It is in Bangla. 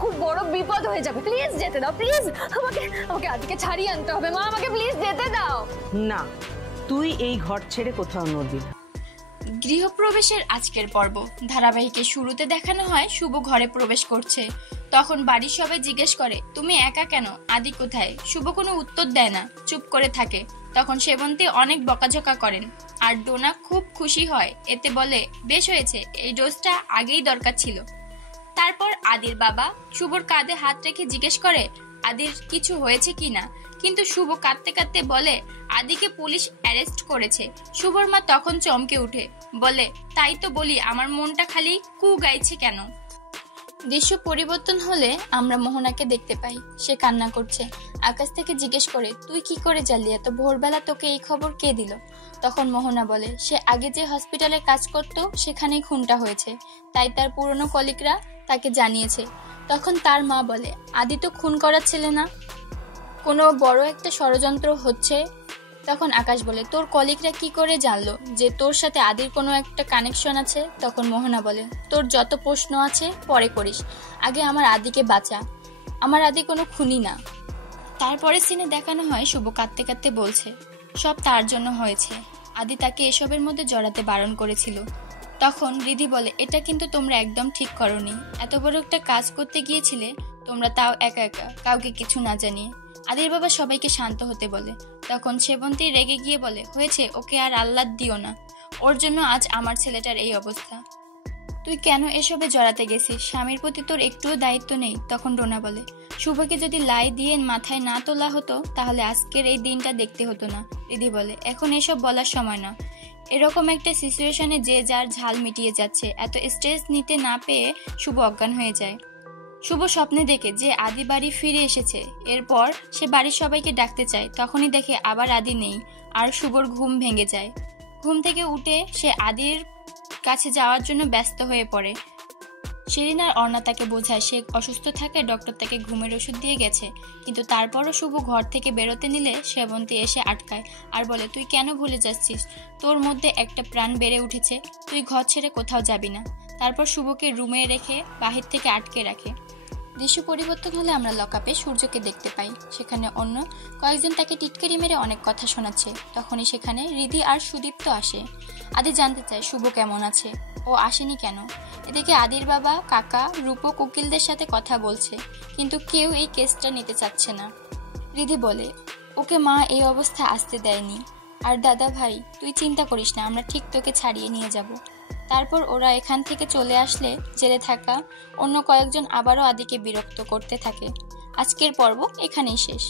খুব বড় বিপদ হয়ে যাবে। প্লিজ যেতে দাও, প্লিজ। আমাকে আমাকে আদিকে ছাড়িয়ে আনতে হবে মা, আমাকে প্লিজ যেতে দাও। না, তুই এই ঘর ছেড়ে কোথাও নড়বি না। গৃহপ্রবেশের আজকের পর্ব ধারাবাহিকের শুরুতে দেখানো হয় শুভ ঘরে প্রবেশ করছে। তখন বাড়ির সবাই জিজ্ঞেস করে, তুমি একা কেন, আদি কোথায়? শুভ কোনো উত্তর দেয় না, চুপ করে থাকে। তখন সেবন্তী অনেক বকাঝকা করেন আর ডোনা খুব খুশি হয়, এতে বলে, বেশ হয়েছে, এই ডোজটা আগেই দরকার ছিল। তারপর আদির বাবা শুভর কাঁধে হাত রেখে জিজ্ঞেস করে আদির কিছু হয়েছে কিনা, কিন্তু শুভ কাঁদতে কাঁদতে বলে আদিকে পুলিশ অ্যারেস্ট করেছে। শুভর মা তখন চমকে উঠে, বলে, তাই তো বলি, আমার মনটা খালি কু গাইছে কেন। দৃশ্য পরিবর্তন হলে আমরা মোহনাকে দেখতে পাই, সে কান্না করছে। আকাশ থেকে জিজ্ঞেস করে, তুই কি করে জানলি, এত ভোরবেলা তোকে এই খবর কে দিল? তখন মোহনা বলে, সে আগে যে হসপিটালে কাজ করত সেখানেই খুনটা হয়েছে, তাই তার পুরনো কলিগরা তাকে জানিয়েছে। তখন তার মা বলে, আদি তো খুন করার ছেলে না, কোনো বড় একটা ষড়যন্ত্র হচ্ছে। তখন আকাশ বলে, তোর কলিগরা কি করে জানলো যে তোর সাথে আদির কোনো একটা কানেকশন আছে? তখন মোহনা বলে, তোর যত প্রশ্ন আছে পরে করিস, আগে আমার আদিকে বাঁচা, আমার আদি কোনো খুনি না। তারপরে সিনে দেখানো হয় শুভ কাঁদতে কাঁদতে বলছে সব তার জন্য হয়েছে, আদি তাকে এসবের মধ্যে জড়াতে বারণ করেছিল। তখন রিধি বলে, এটা কিন্তু তোমরা একদম ঠিক করনি, এত বড় একটা কাজ করতে গিয়েছিলে তোমরা, তাও একা একা, কাউকে কিছু না জানিয়ে। আদির বাবা সবাইকে শান্ত হতে বলে। তখন সেবন্তী রেগে গিয়ে বলে, হয়েছে, ওকে আর আহ্লাদ দিও না, ওর জন্য আজ আমার ছেলেটার এই অবস্থা। তুই কেন এসবে জড়াতে গেছিস? স্বামীর প্রতি তোর একটুও দায়িত্ব নেই? তখন ডোনা বলে, শুভকে যদি লাই দিয়ে মাথায় না তোলা হতো তাহলে আজকের এই দিনটা দেখতে হতো না। দিদি বলে, এখন এসব বলার সময় না, এরকম একটা সিচুয়েশনে যে যার ঝাল মিটিয়ে যাচ্ছে, এত স্ট্রেস নিতে না পেয়ে শুভ অজ্ঞান হয়ে যায়। শুভ স্বপ্নে দেখে যে আদি বাড়ি ফিরে এসেছে, এরপর সে বাড়ির সবাইকে ডাকতে চায়, তখনই দেখে আবার আদি নেই, আর শুভর ঘুম ভেঙে যায়। ঘুম থেকে উঠে সে আদির কাছে যাওয়ার জন্য ব্যস্ত হয়ে পড়ে। শিরিন আর অর্ণা তাকে বোঝায় সে অসুস্থ থাকে, ডক্টর তাকে ঘুমের ওষুধ দিয়ে গেছে, কিন্তু তারপরও শুভ ঘর থেকে বেরোতে নিলে সেবন্তী এসে আটকায় আর বলে, তুই কেন ভুলে যাচ্ছিস, তোর মধ্যে একটা প্রাণ বেড়ে উঠেছে, তুই ঘর ছেড়ে কোথাও যাবি না। তারপর শুভকে রুমে রেখে বাহির থেকে আটকে রাখে। দৃশ্য পরিবর্তন হলে আমরা লকআপে সূর্যকে দেখতে পাই, সেখানে অন্য কয়েকজন তাকে টিটকারি মেরে অনেক কথা শোনাচ্ছে। তখনই সেখানে রিধি আর সুদীপ্ত আসে। আদি জানতে চায় শুভ কেমন আছে, ও আসেনি কেন। এদিকে আদির বাবা, কাকা, রূপক উকিলদের সাথে কথা বলছে, কিন্তু কেউ এই কেসটা নিতে চাচ্ছে না। রিধি বলে, ওকে মা এই অবস্থা আসতে দেয়নি, আর দাদা ভাই তুই চিন্তা করিস না, আমরা ঠিক তোকে ছাড়িয়ে নিয়ে যাব। তারপর ওরা এখান থেকে চলে আসলে জেলে থাকা অন্য কয়েকজন আবারও আদিকে বিরক্ত করতে থাকে। আজকের পর্ব এখানেই শেষ।